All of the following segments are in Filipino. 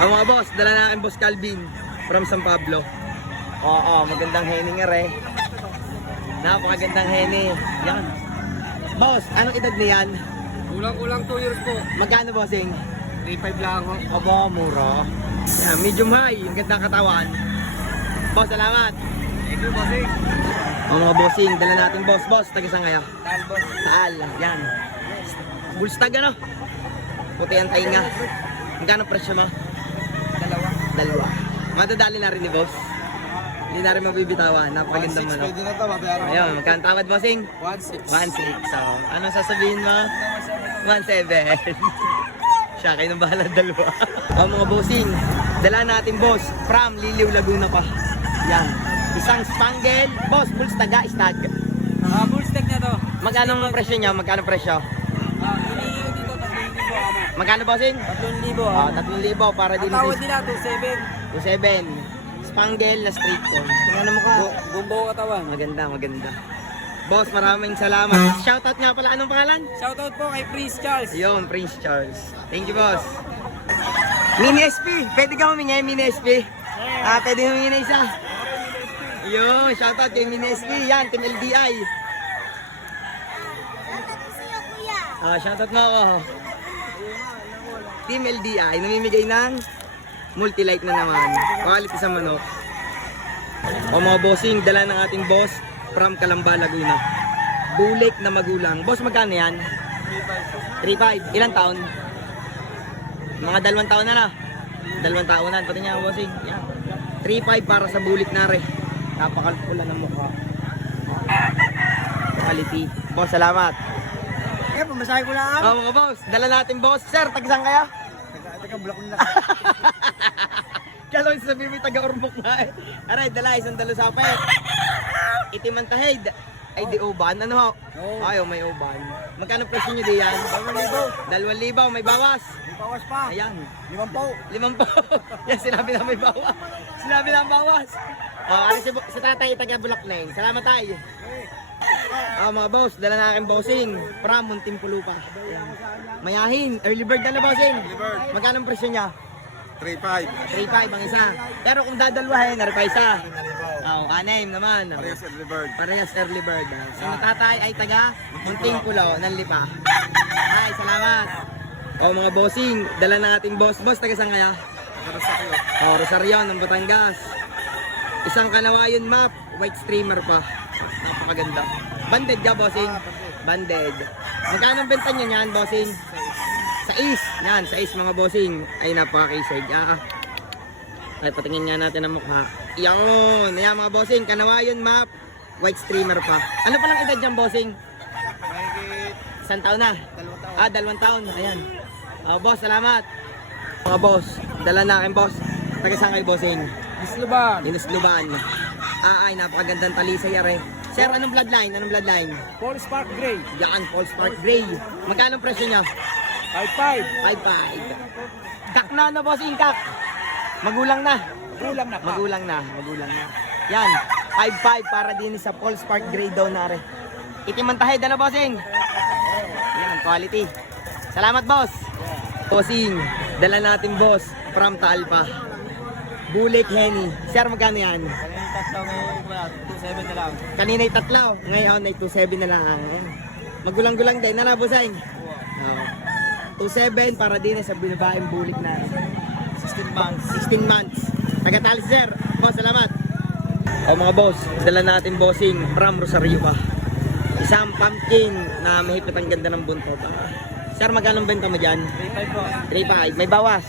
Mga boss, dala na aking boss Calvin from San Pablo. Oo, magandang henny nga re. Napakagandang henny. Yan. Boss, anong edad niyan? Kulang-kulang 2 years po. Magkano bossing? 3.5 lang ako. Aba, mura. Yan, medium high. Ang ganda katawan. Boss, salamat. Thank you, bossing. Mga bossing, dala natin boss. Boss, taga saan kayo? Tal, boss. Taal. Yan. Bullstag ano? Puti ang tainga. Magkano presyo mo? Dalawa. Madadali na rin ni boss. Hindi na rin mabibitawan. Napakaganda mo, no? Pwede na ito, babayaran ko. Ayun, magkano tawad bossing? 1.6. 1.6. So, ano sasabihin mo? 1.7. Siya, kayo nang bahala dalawa. Mga bossing, dala natin boss from Liliw, Laguna pa. Yan. Isang spangle. Boss, full staga, stag. Full stack na to. Magkano ang presyo niya? Magkano presyo? Hinihingi dito, 3,000 ako. Magkano bossing? 3,000 3,000 para din Tawad sa nila, 2.7. 2.7. Spangle na straight con. Tingnan mo ka. Bumbo katawan. Maganda, maganda. Boss, maraming salamat. Shoutout nga pala. Anong pangalan? Shoutout po kay Prince Charles. Yun, Prince Charles. Thank you, boss. Mini SP. Pwede ka humingi, Mini SP. Pwede humingi na isa. Yun, shoutout kay Mini SP. Yan, Team LDI. Shoutout mo ako. Team LDI, namimigay ng multi-light na naman. Quality sa manok. Mga bossing, dala ng ating boss from Calamba, Laguna. Bulik na magulang. Boss, magkano yan? 3.5. Ilang taon? Mga 2 taon na. 2 taonan. Pati niya, bossing. Yan. 3.5 para sa bulik na rin. Napakapula ng mukha. Quality. Boss, salamat. Eh, pamasahe ko lang. Mga boss, dala natin boss. Sir, taga-saan kayo? Bulak ko na. Kalo sabihin mo taga-Ormoc na eh. Aray, dala isang dalo sa pet. Itimantahid. Ay, di uban. Ano ho? Oo. Ayaw, may uban. Magkano presyo nyo diyan? 2,000. May bawas. May bawas pa. Ayan. 5 5 po. Yan, sinabi na may bawas. Sinabi na ang bawas. Ano si tatay taga-Bulak na yun. Salamat tayo. Mga boss, dala na aking bossing from Muntinpulupa. Mayahin, early bird na bossing. Magkano ang presyo niya? 3.5. 3.5 ang isa. Pero kung dadalwahin, narpa isa. Anim naman. Parehas early bird. Parehas early bird. Si tatay ay taga Muntinpulo ng Lipa. Ay, salamat. Mga bossing, dala na ating boss. Boss, taga saan kaya? Rosario ng Batangas. Isang kanawayon map, white streamer pa. Napakaganda. Banded ka, bossing? Banded. Magkano ang benta niya yan, bossing? Sa is. Yan, sa is mga bossing. Ay, napaka-kisig. Ay, patingin nga natin ang mukha. Yan. Ayan mga bossing. Kanawayon map, white streamer pa. Ano palang edad niyan, bossing? Isang taon na? 2 taon. Ayan. Boss, salamat. Mga boss, dala na akin, boss. Taga saan kayo, bossing? Isluban. Inusluban. Ay, napakagandang talisay yare. Sir, anong bloodline? Paul Spark Gray. Yan, Paul Spark Gray. Magkano ang presyo niya? 5.5. 5.5. Kak na, bossing, kak. Magulang na. Kulang na. Magulang na. Yan, 5.5 para din sa Paul Spark Gray daw na rin. Itimantahid na, bossing. Yan, quality. Salamat, boss. Bossing, dala natin, boss, from Talpa. Bulik Henny. Sir, magkano yan? 2.7 na lang. Kanina ay 3, ngayon ay 2.7 na lang. Magulang-gulang din, nalabosay. 2.7 para din sa binabaeng bulik na 16 months. 16 months. Tagatali sir. Boss, salamat. Mga boss, dala natin bossing from Rosario pa. Isang pumpkin na mahigpit ang ganda ng buntot. Sir, magkano benta mo dyan? 3.5 po. 3.5. May bawas.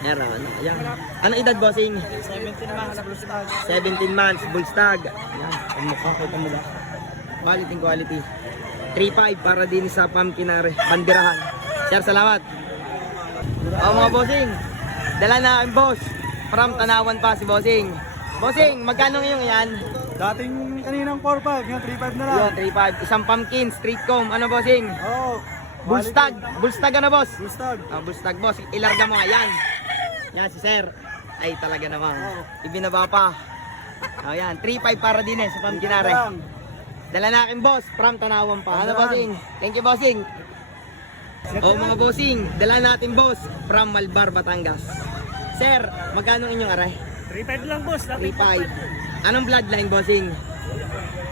Meron. Ayan. Anong edad bossing? 17 months na blue stag. 17 months, bull stag. Ayan, ang mukha ko itong mula. Quality. 3.5 para din sa pumpkin na bandirahan. Sir, salamat. Mga bossing, dala na ang boss. From Tanawan pa si bossing. Bossing, magkano ngayon yan? Dating kaninang 4.5, ngayon 3.5 na lang. Yun, 3.5. Isang pumpkin, street comb. Ano bossing? Oo. Bull stag. Bull stag ano boss? Blue stag. Bull stag boss. Ilarga mo nga yan. Yan si sir. Ay talaga naman. Ibinaba pa. Yan, 3.5 para din sa pumpkin na rin. Dala na akin boss, from Tanawan pa. Ano bossing? Thank you bossing. Mga bossing, dala natin boss, from Malbar, Batangas. Sir, magkano inyong aray? 3.5 lang, boss. 3.5. Anong bloodline, bossing?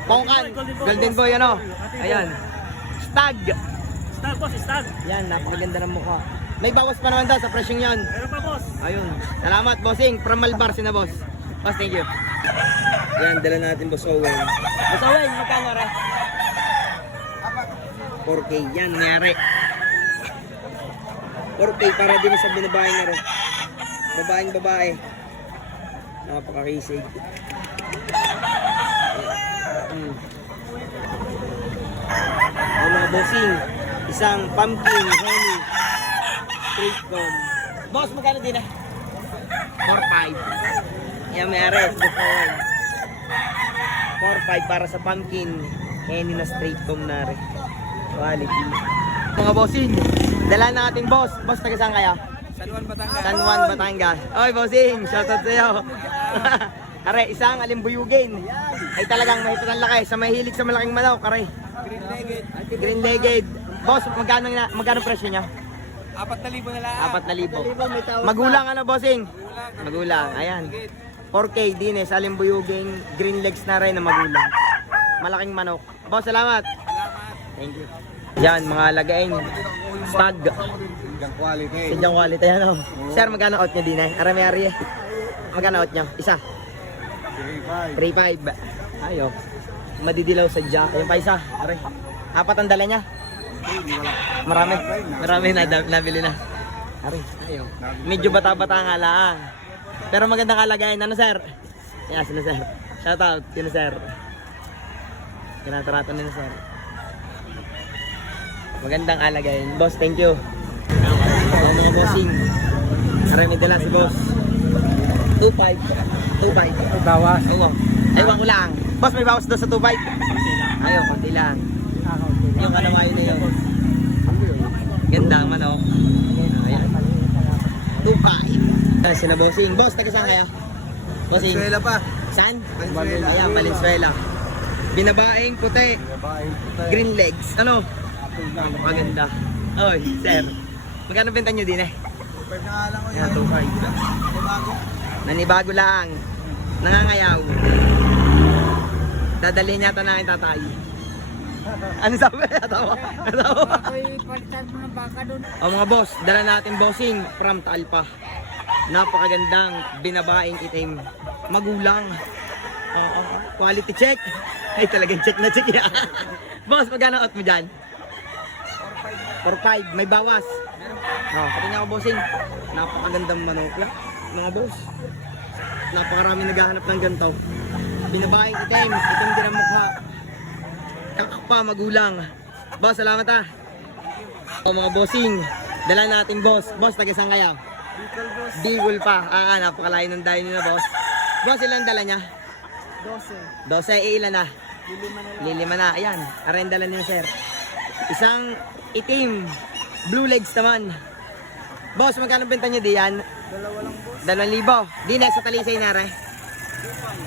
Pongkan, Golden Boy, ano? Ayan. Stag. Stag, boss. Stag. Yan, napakaganda ng mukha. May bawas pa naman daw sa presyong yan. Meron pa, boss. Ayun. Salamat, bossing. From Malbar, si na boss. Boss, thank you. Yan, dala natin, Boss Owen. Boss Owen, magkano aray? 4K. Yan, nangyari. 4K para din sa binabae na rin. Babaeng babae. Napakakisig. Ang mga bossing. Isang pumpkin, honey, straight comb. Boss, magkano din 4.5. Yan, may ares. 4.5 para sa pumpkin. Henny na straight comb na rin. Quality. Mga bossing, dala natin boss. Boss, taga saan kaya? San Juan, Batangas. San Juan, Batangas. Oy, bossing, shoutout sa'yo. Are, isang alimbuyugin. Ay talagang mahigpit ang laki. Sa mahilig sa malaking manok, are. Green-legged. Green-legged. Boss, magkano presyo niya? 4,000 na lang. 4,000. Magulang ano, bossing? Magulang, ayan. 4K din sa alimbuyugin. Green legs na rin na magulang. Malaking manok. Boss, salamat. Thank you. Yan, mga lagain. Stag. Yung quality. Sidyang quality yan, oh. Sir, magkano out niya din eh? Arami-ari eh. Magkano out niya? Isa? 3.5. Ayo. Madidilaw sa jack. Yung pa isa. Aray. 4 ang dala niya. Marami na nabili na. Aray. Ayo. Medyo bata-bata nga lang. Pero magandang kalagayan. Ano, sir? Yeah, sino, sir? Shout out. Sino, sir? Kinataratan nila, sir. Magandang alagayin. Boss, thank you. Yan mga bossing. Marami dala si boss. 2.5. 2.5. Bawas. Oo. Ewan ko lang. Boss, may bawas daw sa 2.5. Ayaw, konti lang. Yung kalamayo na yun. Ganda ang manok. Ayan. 2.5. Ayan, sila bossing. Boss, taga saan kaya? Bossing. Venezuela pa. Saan? Valenzuela. Ayan, Valenzuela. Binabaeng puti. Green legs. Ano? Maganda. Oy, sir. Magkano benta nyo din eh? 2.5 na nga lang ko Yan, 2.5. Bago. Nanibago lang. Nangangayaw. Dadalhin yata na aking tatay. Ano sabi? Natawa. Palitan mo ng baka doon. O mga boss, dala natin bossing from Talpa. Napakagandang binabaeng itim. Magulang. Oo. Quality check. Ay talagang check na check yan. Boss, magkano out mo dyan? 4.5. May bawas. Pati nga ako bossing. Napakagandang manok lang. Mga boss. Napakarami naghahanap ng ganito. Binabaeng itim. Itim din ang mukha. Kakak pa, magulang. Boss, salamat ah. O mga bossing. Dala natin boss. Boss, taga saan kaya? Bicol pa. Napakalayo ng dayo nila boss. Boss, ilang dala niya? 12. Ilan na? Lilima na. Ayan. Arendala niya sir. Isang itim. Blue legs naman. Boss, magkano benta niyo diyan? 2,000. Di na sa talisay na re.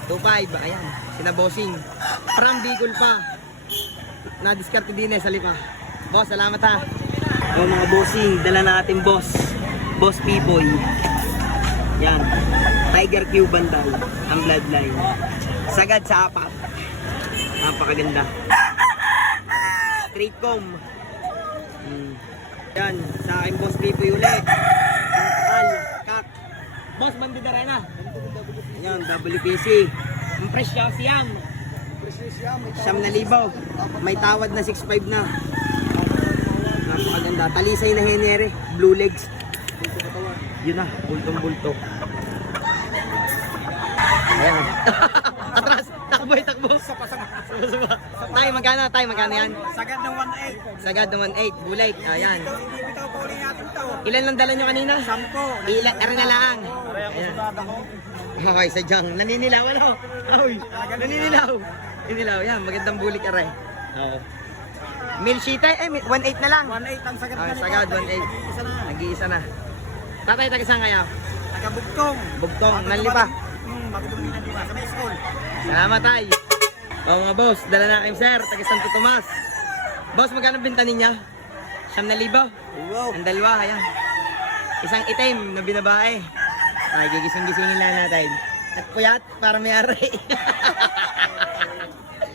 2.5. Ayan. Sinabossing. From Bicol pa. Na-discarte din sa lipa. Boss, salamat ha. O mga bossing, dala natin boss. Boss Pipoy. Yan. Tiger Cuban daw. Ang bloodline. Sagad sa 4. Napakaganda. Straight comb. Yan. Sa akin boss Pipoy ulit. Ang kak. Boss, bandida rin na. Yan, WPC. Ang presyo siyam. 7,000. May tawad na 6.5 na. Napakaganda. Talisay na henere. Blue legs. Yun na. Bultong-bulto. Ayan. Atras. Takbo. Tay, magkano? Tay, magkano yan? Sagad ng 1.8. Sagad ng 1.8. Bulay. Ayan. Bibitaw ko ulit natin ito. Ilan lang dala nyo kanina? 10. Ilan? Era na lang. Kaya ako sudada ko. Okay, sadyang. Naninilaw ano? Ay, naninilaw. Naninilaw. Yan, magandang bulik aray. Oo. Milshita, 1.8 na lang. 1.8 ang sagad Ah, na sagad, 1.8. Isa na. Nag-iisa na. Tatay, taga saan kaya? Nagabugtong. Bugtong, nanlipa. Magdumi na di ba? Sa may school. Salamat tay. O mga boss, dala na kayo sir, taga Santo Tomas. Boss, magkano binta niya? 7,000. Wow. Ang dalawa, ayan. Isang itim na binabae. Ay, gigising-gisingin lang natin. Nagpuyat para may aray.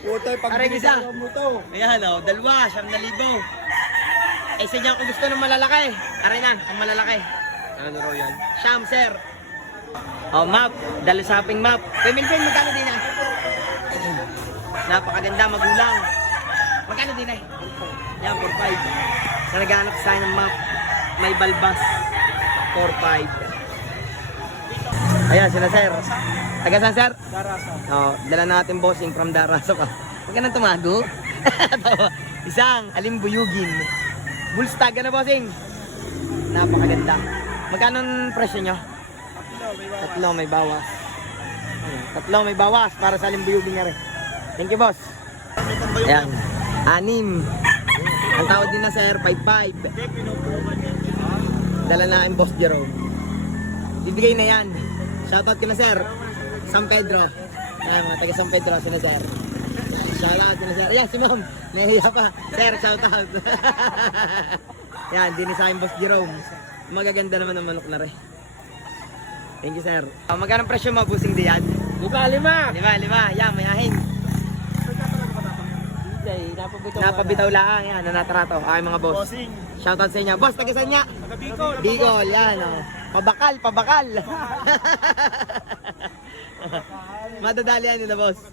Puto, pag Aray, isa. mo to. Ayan o, 2, 7,000. Eh, sa kung gusto ng malalaki. Aray na, ang malalaki. Ano raw yan? Siyam, sir. Oh, map. Dalusaping map. Pemilpin, magkano din ah? Napakaganda, magulang. Magkano din eh? Yan, 4,500. Sa naghanap sa ng map, may balbas. 4,500. Ayan, sila sir. Taga saan, sir? Darasa. Oh, dala natin bossing from Daraso pa. Huwag ka nang tumago. Isang alimbuyugin. Bullstag na bossing. Napakaganda. Magkano ang presyo nyo? Tatlo may bawas. Tatlo may bawas para sa alimbuyugin nga rin. Thank you, boss. Ayan. 6. Ang tawad din na sir, 5,500. Dala na ang boss Jerome. Bibigay na yan. Shoutout ka na sir. San Pedro. Ayan, mga taga San Pedro, sila sir. Shoutout ka na sir. Ayan, si ma'am. Nahiya pa. Sir, shoutout. Yan, din sa aking boss Jerome. Magaganda naman ang manok na rin. Thank you sir. Magkano ang presyo mo, busing diyan? 5. 5. Yan, may ahin. Napabitaw lang. Yan, nanatrato. Ay mga boss. Bossing. Shoutout sa inyo. Boss, taga saan niya? Taga Bicol. Bicol, yan oh. Pabakal. Madadali yan nila, boss.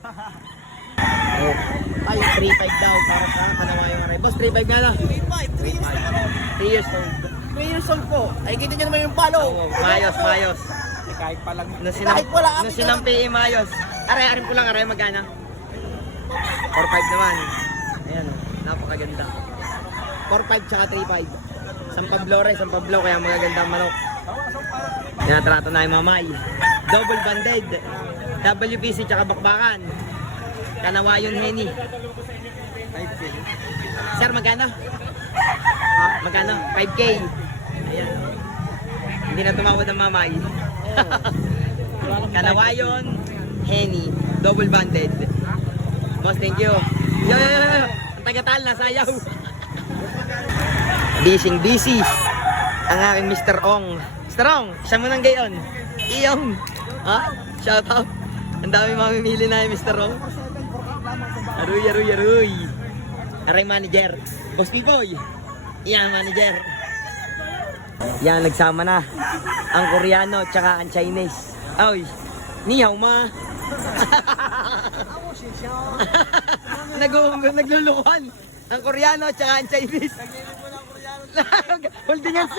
Ay, 3,500 daw para sa Kanawayong Aray. Boss, 3,500 nga lang. 3 years old. 3 years old po. Ay, kita nyo naman yung palo. Oo, mayos. Eh, kahit pa lang. Kahit wala sinampi, mayos. Aray ko lang, magkano? 4,500 naman. Ayan oh, napakaganda. 4,500 tsaka 3,500. San Pablo, kaya magagandang manok. Tinatrato na yung mamay. Double banded. WPC tsaka bakbakan. Kanawayon Henny. 5K. Sir, magkano? Magkano? 5K. Ayan. Hindi na tumawad ang mamay. Kanawayon Henny. Double banded. Boss, thank you. Yo. Ang tagatal na sayaw. Busy. Ang aking Mr. Ong. Mr. Ong, siya mo nang gayon. Iyong. Ha? Shout out. Ang dami mamimili na yung Mr. Ong. Aruy. Aray manager. Boss Pipoy. Iyang manager. Yan, nagsama na. Ang Koreano tsaka ang Chinese. Oy, ni hao ma. Naglulukuhan. Ang Koreano tsaka ang Chinese. Holding hands.